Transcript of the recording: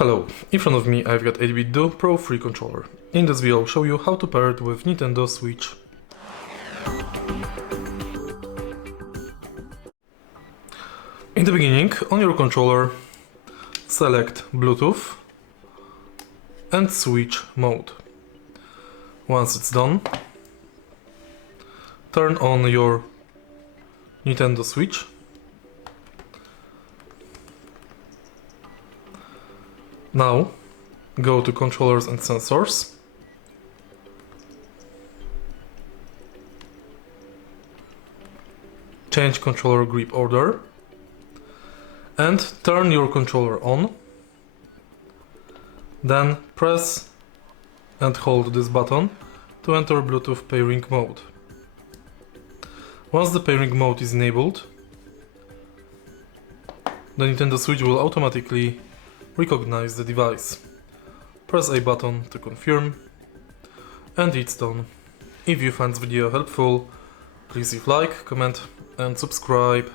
Hello, in front of me I've got 8BitDo Pro Free Controller. In this video I'll show you how to pair it with Nintendo Switch. In the beginning, on your controller, select Bluetooth and switch mode. Once it's done, turn on your Nintendo Switch. Now, go to Controllers and Sensors. Change controller grip order. And turn your controller on. Then press and hold this button to enter Bluetooth pairing mode. Once the pairing mode is enabled, the Nintendo Switch will automatically recognize the device. Press A button to confirm, and it's done. If you find this video helpful, please leave like, comment and subscribe.